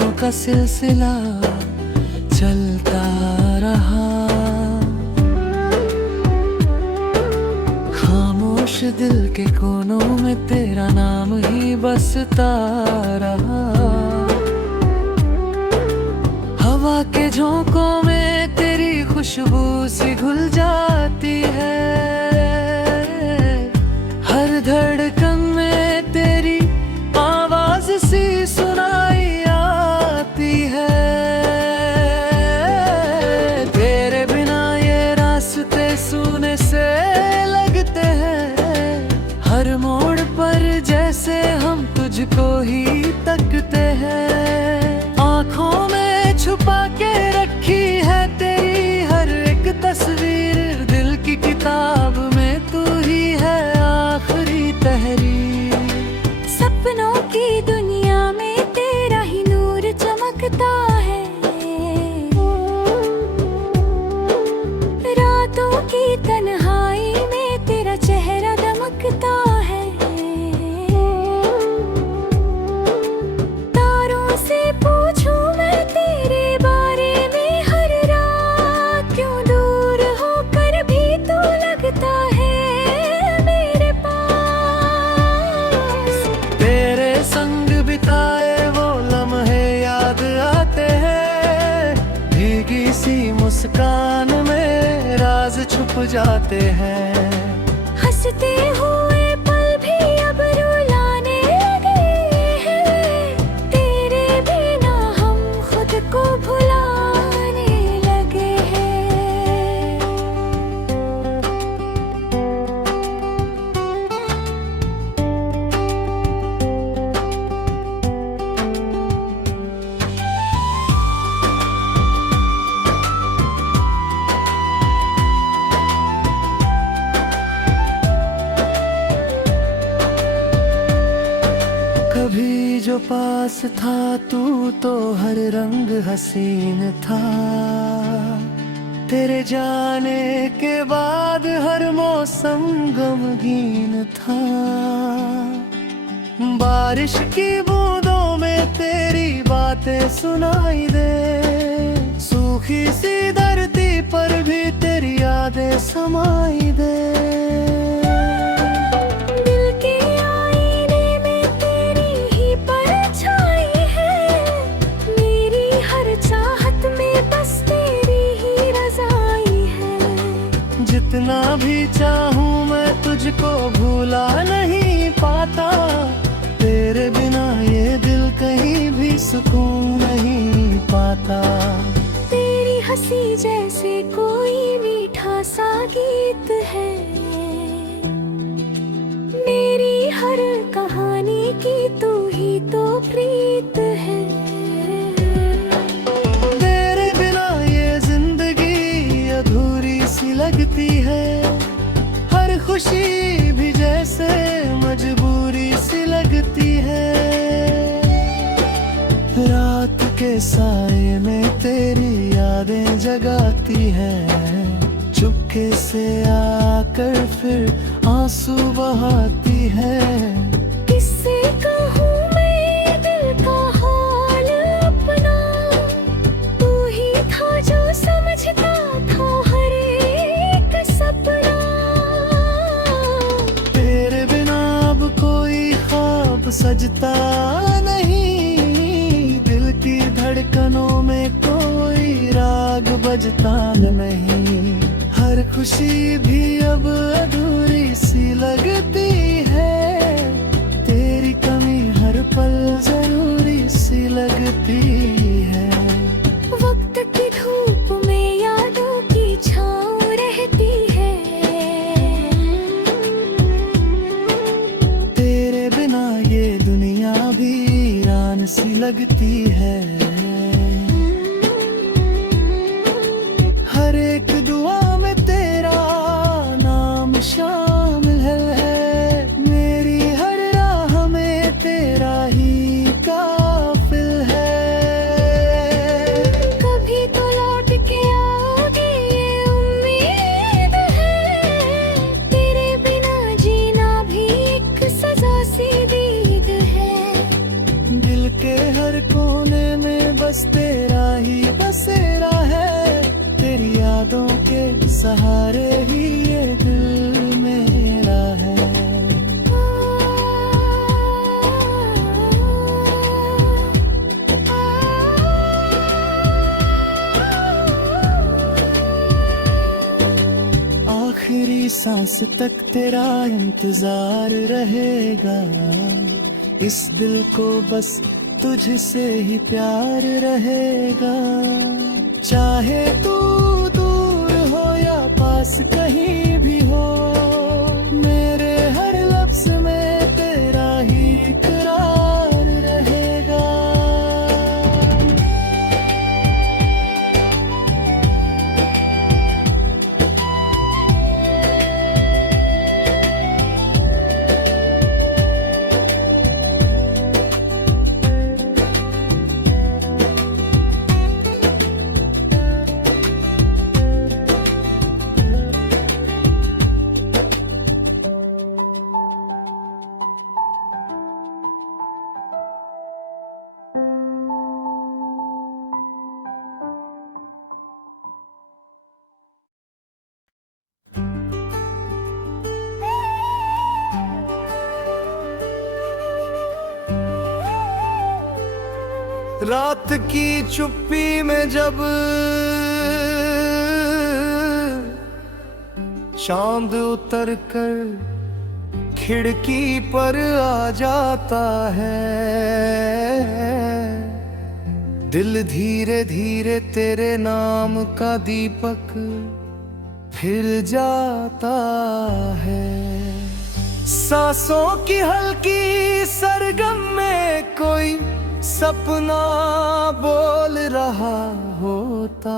दिनों का सिलसिला चलता रहा। खामोश दिल के कोनों में तेरा नाम ही बसता रहा। हवा के झोंकों में तेरी खुशबू सी घुल जाती है। हर धड़कन में तेरी आवाज सी सुनाई आती है। तेरे बिना ये रास्ते सूने से लगते हैं। हर मोड़ पर जैसे हम तुझको ही तकते हैं। आँखों में छुपा के रखी है तेरी हर एक तस्वीर। दिल की किताब में तू ही है आखिरी तहरीर। सपनों की दुनिया में तेरा ही नूर चमकता है। रातों की तन्हाई में तेरा चेहरा दमकता है। तारों से पूछूं मैं तेरे बारे में हर रात, क्यों दूर होकर भी तू लगता है मेरे पास। तेरे संग बिताए वो लम्हे याद आते हैं। भीगी सी मुस्कान में राज छुप जाते हैं। हंसते हुए पल भी अब रुलाने लगे हैं। तेरे बिना हम खुद को भुलाने लगे हैं। कभी जो पास था तू तो हर रंग हसीन था। तेरे जाने के बाद हर मौसम गमगीन था। बारिश की बूंदों में तेरी बातें सुनाई दे। सूखी सी धरती पर भी तेरी यादें समाई दे। दिल के आईने में तेरी ही परछाई है। मेरी हर चाहत में बस तेरी ही रज़ाई है। जितना भी चाहूँ मैं तुझको भूला नहीं पाता। तेरे बिना ये दिल कहीं भी सुकून नहीं पाता। तेरी हंसी जैसे कोई मीठा सा गीत है। मेरी हर कहानी की तू ही तो प्रीत है। तेरे बिना ये जिंदगी अधूरी सी लगती है। हर खुशी भी जैसे मजबूरी सी लगती है। रात के साए में तेरी यादें जगाती है। चुपके से आकर फिर आंसू बहाती है। किससे कहूँ मैं दिल का हाल अपना, तू ही था जो समझता था हर एक सपना। तेरे बिना अब कोई ख्वाब सजता नहीं। दिल की धड़कनों में कोई राग बजता नहीं। हर खुशी भी अब अधूरी सी लगती है। तेरी कमी हर पल जरूरी सी लगती है। वक्त की धूप में यादों की छाँव रहती है। तेरे बिना ये दुनिया भी वीरान सी लगती है। हर एक दुआ में तेरा नाम शामिल है। मेरी हर राह में तेरा ही काफिल है। बस तेरा ही बसेरा है, तेरी यादों के सहारे ही ये दिल मेरा है। आखिरी सांस तक तेरा इंतजार रहेगा, इस दिल को बस तुझसे ही प्यार रहेगा। चाहे तू दूर हो या पास कहीं भी हो, मेरे हर लफ्ज में तेरा ही इकरार रहेगा। रात की चुप्पी में जब चांद उतर कर खिड़की पर आ जाता है, दिल धीरे धीरे तेरे नाम का दीपक फिर जाता है। सांसों की हल्की सरगम में कोई सपना बोल रहा होता,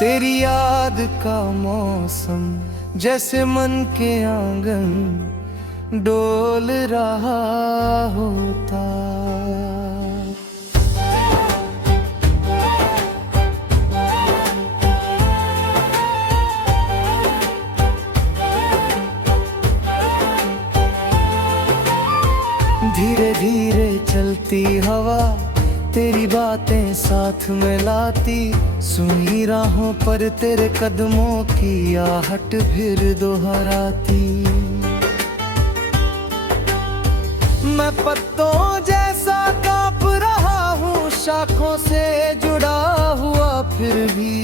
तेरी याद का मौसम जैसे मन के आंगन डोल रहा होता। धीरे धीरे चलती हवा तेरी बातें साथ में लाती, सुनी राहों पर तेरे कदमों की आहट फिर दोहराती। मैं पत्तों जैसा कांप रहा हूँ, शाखों से जुड़ा हुआ फिर भी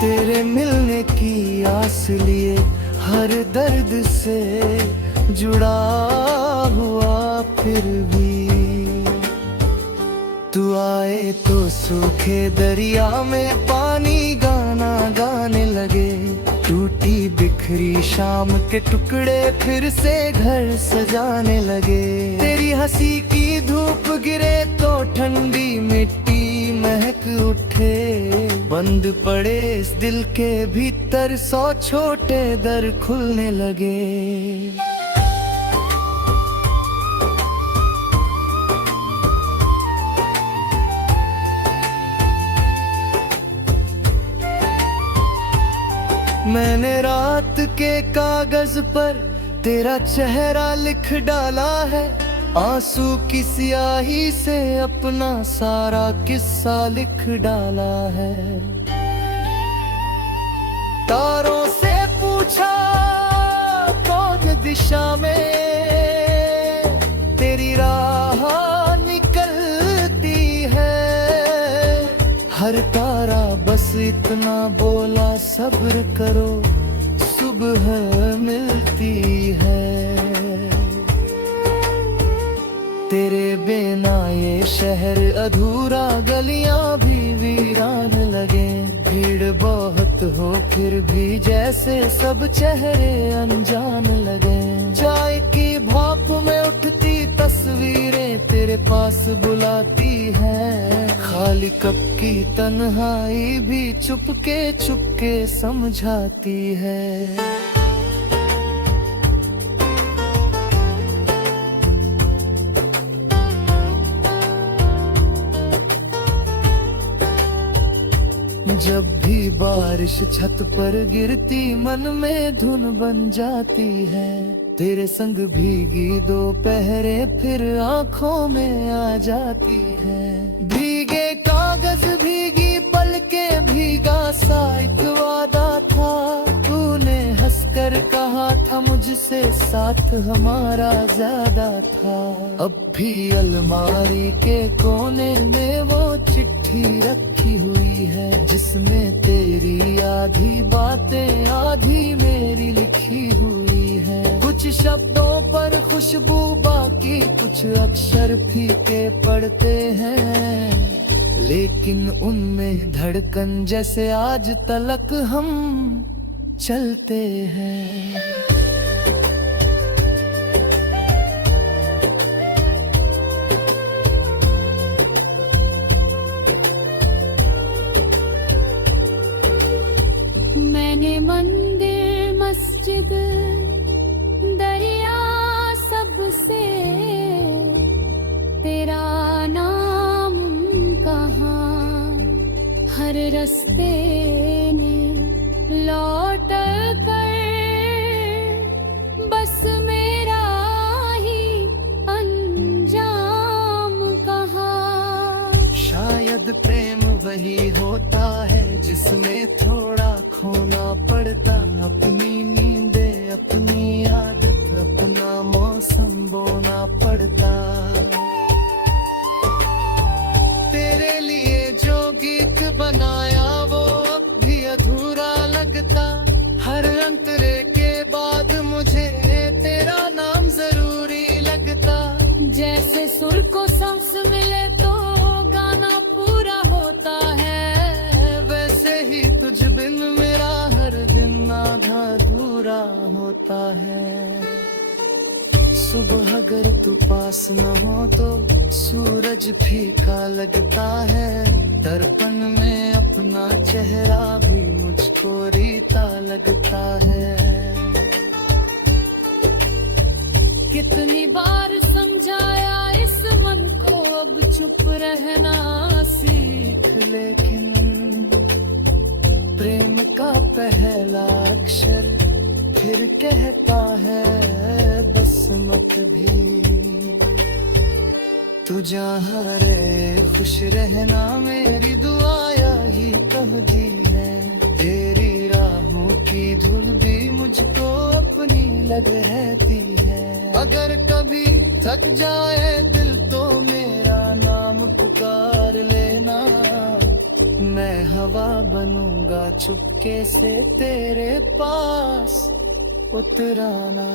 तेरे मिलने की आस लिए हर दर्द से जुड़ा हुआ फिर भी। तू आए तो सूखे दरिया में पानी गाना गाने लगे, टूटी बिखरी शाम के टुकड़े फिर से घर सजाने लगे। तेरी हंसी की धूप गिरे तो ठंडी मिट्टी महक उठे, बंद पड़े इस दिल के भीतर 100 छोटे दर खुलने लगे। मैंने रात के कागज पर तेरा चेहरा लिख डाला है, आंसू की स्याही से अपना सारा किस्सा लिख डाला है। तारों से पूछा कौन दिशा में तेरी राह निकलती है, हर तारा बस इतना बोला सब्र करो सुबह मिलती है। तेरे बिना ये शहर अधूरा, गलियां भी वीरान लगे। भीड़ बहुत हो फिर भी जैसे सब चेहरे अनजान लगे। चाय की भाप में उठती तस्वीरें तेरे पास बुलाती हैं, खाली कप की तन्हाई भी चुपके चुपके समझाती है। जब कभी बारिश छत पर गिरती मन में धुन बन जाती है। तेरे संग भीगी दोपहरें फिर आंखों में आ जाती है। भीगे कागज भीगी पलकें भीगा सा एक वादा था। तूने हंसकर कहा था मुझसे साथ हमारा ज्यादा था। अब भी अलमारी के कोने में वो चिट्ठी रखी हुई है, जिसमें तेरी आधी बातें आधी मेरी लिखी हुई है। कुछ शब्दों पर खुशबू बाकी कुछ अक्षर फीके पड़ते हैं, लेकिन उनमें धड़कन जैसे आज तलक हम चलते हैं। मैंने मंदिर मस्जिद दरिया सबसे तेरा नाम कहाँ, हर रास्ते ने लौट कर बस मेरा ही अंजाम कहाँ। शायद प्रेम वही होता है जिसमें थोड़ा खोना पड़ता। अपनी नींदे अपनी आदत अपना मौसम बोना पड़ता। तेरे लिए जो गीत बनाया वो अब भी अधूरा लगता। हर अंतरे के बाद मुझे तेरा नाम जरूरी लगता। जैसे सुर को सांस मिले तो गाना पूरा होता है, वैसे ही तुझ बिन मेरा हर दिन आधा अधूरा होता है। सुबह अगर तू पास न हो तो सूरज फीका लगता है। दर्पण में अपना चेहरा भी मुझको रीता लगता है। कितनी बार समझाया इस मन को अब चुप रहना सीख, लेकिन प्रेम का पहला अक्षर फिर कहता है बस मत भी। तू जहाँ रहे खुश रहना मेरी दुआ ही कहती है। तेरी राहों की धूल भी मुझको अपनी लगती है। अगर कभी थक जाए दिल तो मेरा नाम पुकार लेना। मैं हवा बनूंगा चुपके से तेरे पास उतराना।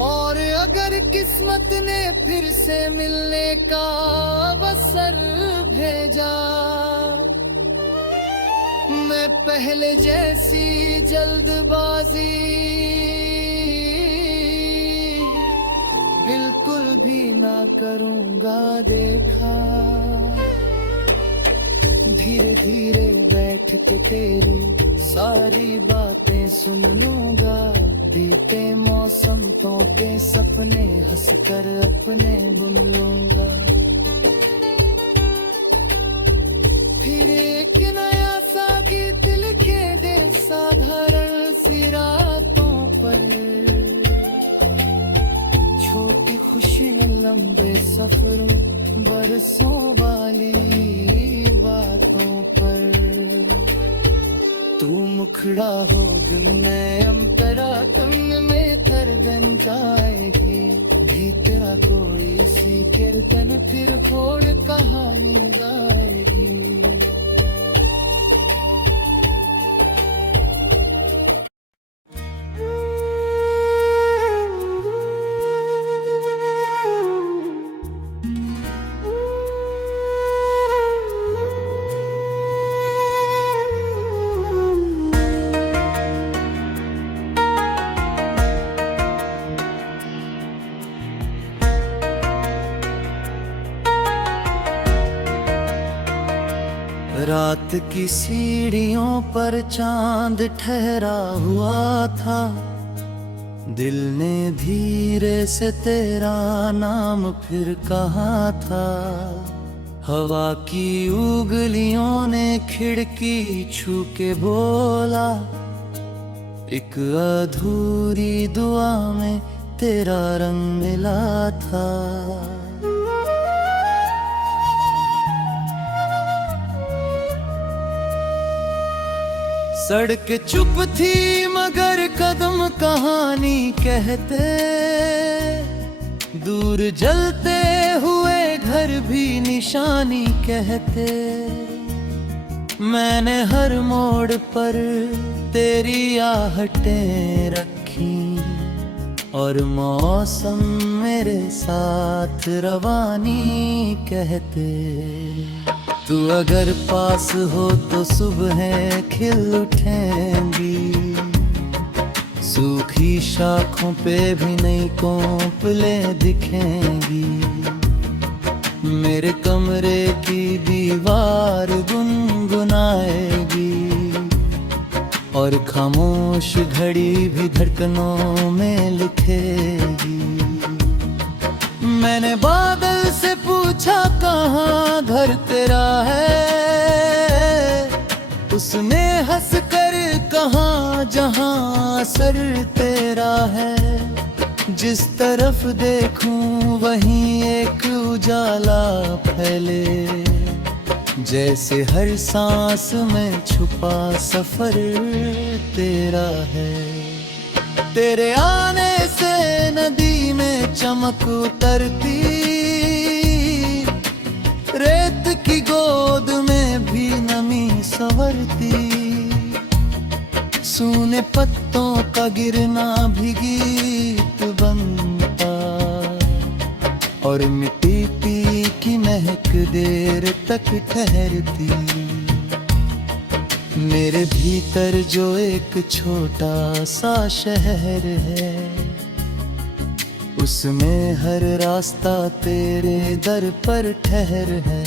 और अगर किस्मत ने फिर से मिलने का अवसर भेजा, मैं पहले जैसी जल्दबाजी बिल्कुल भी ना करूंगा देखा। धीरे धीरे बैठ के तेरी सारी बातें सुन लूंगा। बीते मौसम तो के सपने हंसकर अपने बुन लूंगा। फिर एक नया सा गीत लिखे दे साधारण सी रातों पर। छोटी खुशियां लंबे सफरों बरसों वाली बातों पर। तू मुखड़ा हो दिन में अंतरा तुम में थर बन जाएगी। भी तेरा कोई सी कीर्तन फिर फोड़ कहानी गाएगी। रात की सीढ़ियों पर चांद ठहरा हुआ था, दिल ने धीरे से तेरा नाम फिर कहा था। हवा की उंगलियों ने खिड़की छू के बोला, एक अधूरी दुआ में तेरा रंग मिला था। सड़क चुप थी मगर कदम कहानी कहते, दूर जलते हुए घर भी निशानी कहते। मैंने हर मोड़ पर तेरी आहटें रखी और मौसम मेरे साथ रवानी कहते। तू अगर पास हो तो सुबहें खिल उठेंगी, सूखी शाखों पे भी नई कोपलें दिखेंगी। मेरे कमरे की दीवार गुनगुनाएगी और खामोश घड़ी भी धड़कनों में लिखेगी। मैंने बादल से पूछा कहाँ घर तेरा है, उसने हंस कर कहा जहाँ सर तेरा है। जिस तरफ देखूं वहीं एक उजाला फैले, जैसे हर सांस में छुपा सफर तेरा है। तेरे आने से नदी में चमक उतरती, रेत की गोद में भी नमी संवरती। सूने पत्तों का गिरना भी गीत बनता और मिट्टी की महक देर तक ठहरती। मेरे भीतर जो एक छोटा सा शहर है, उसमें हर रास्ता तेरे दर पर ठहर है।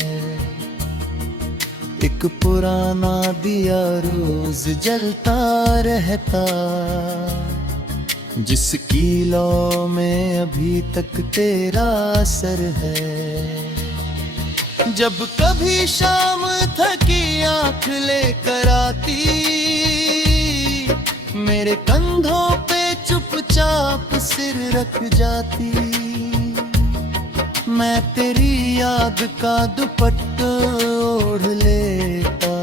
एक पुराना दिया रोज जलता रहता, जिसकी लौ में अभी तक तेरा असर है। जब कभी शाम थकी आंख लेकर आती, मेरे कंधों पे चुपचाप सिर रख जाती। मैं तेरी याद का दुपट्टा ओढ़ लेता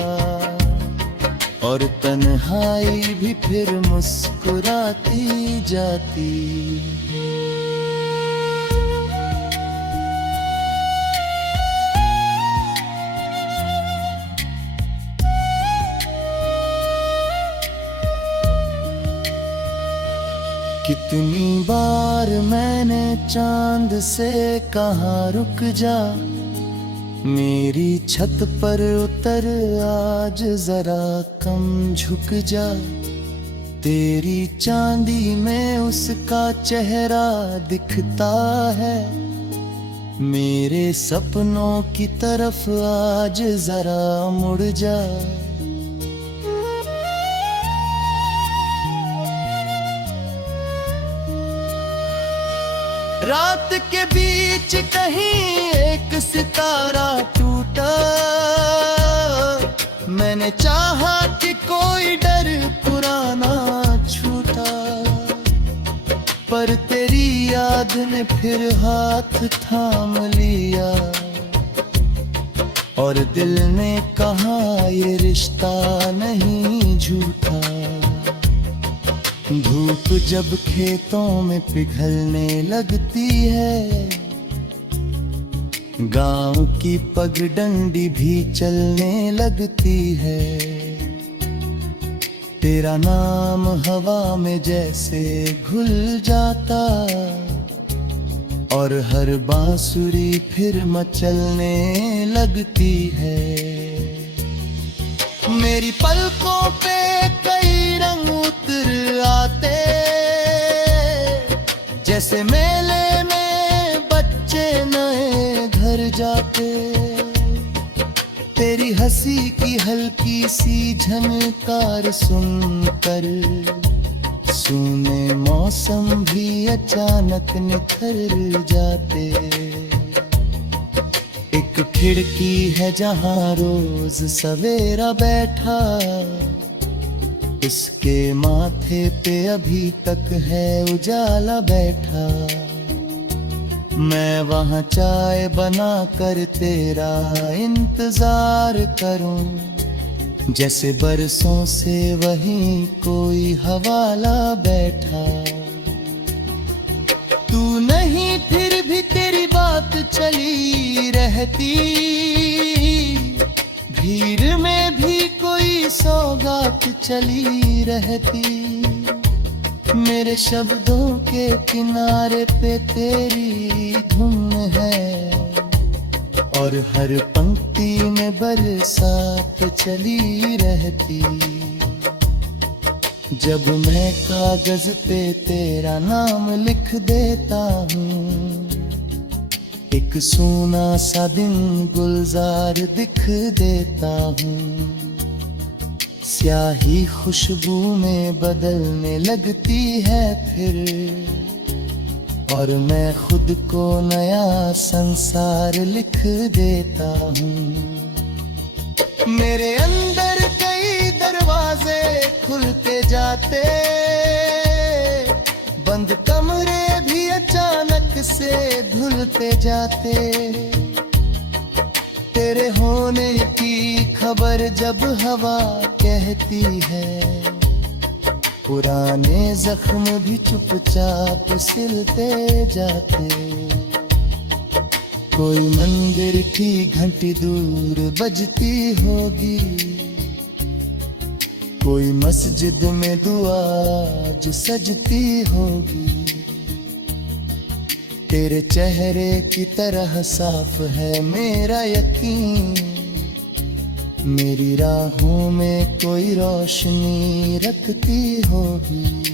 और तन्हाई भी फिर मुस्कुराती जाती। कितनी बार मैंने चांद से कहा रुक जा, मेरी छत पर उतर आज जरा कम झुक जा। तेरी चांदी में उसका चेहरा दिखता है, मेरे सपनों की तरफ आज जरा मुड़ जा। रात के बीच कहीं एक सितारा टूटा, मैंने चाहा कि कोई डर पुराना छूटा, पर तेरी याद ने फिर हाथ थाम लिया और दिल ने कहा ये रिश्ता नहीं झूठा। धूप जब खेतों में पिघलने लगती है, गांव की पगडंडी भी चलने लगती है। तेरा नाम हवा में जैसे घुल जाता और हर बांसुरी फिर मचलने लगती है। मेरी पलकों पे कई रंग उतर आते, जैसे मेले में बच्चे नए घर जाते। तेरी हंसी की हल्की सी झनकार सुनकर सूने मौसम भी अचानक निखर जाते। एक खिड़की है जहां रोज सवेरा बैठा, उसके माथे पे अभी तक है उजाला बैठा। मैं वहां चाय बना कर तेरा इंतजार करूं, जैसे बरसों से वहीं कोई हवाला बैठा। तू नहीं फिर भी तेरी बात चली रहती, भीड़ में भी कोई सौगात चली रहती। मेरे शब्दों के किनारे पे तेरी धुन है, और हर पंक्ति में बरसात चली रहती। जब मैं कागज पे तेरा नाम लिख देता हूँ, एक सूना सा दिन गुलजार दिख देता हूँ। स्याही खुशबू में बदलने लगती है फिर, और मैं खुद को नया संसार लिख देता हूँ। मेरे अंदर कई दरवाजे खुलते जाते, बंद कमरे भी अचानक से धुलते जाते। तेरे होने की खबर जब हवा कहती है, पुराने जख्म भी चुपचाप सिलते जाते। कोई मंदिर की घंटी दूर बजती होगी, कोई मस्जिद में दुआ जो सजती होगी। तेरे चेहरे की तरह साफ है मेरा यकीन, मेरी राहों में कोई रोशनी रखती होगी।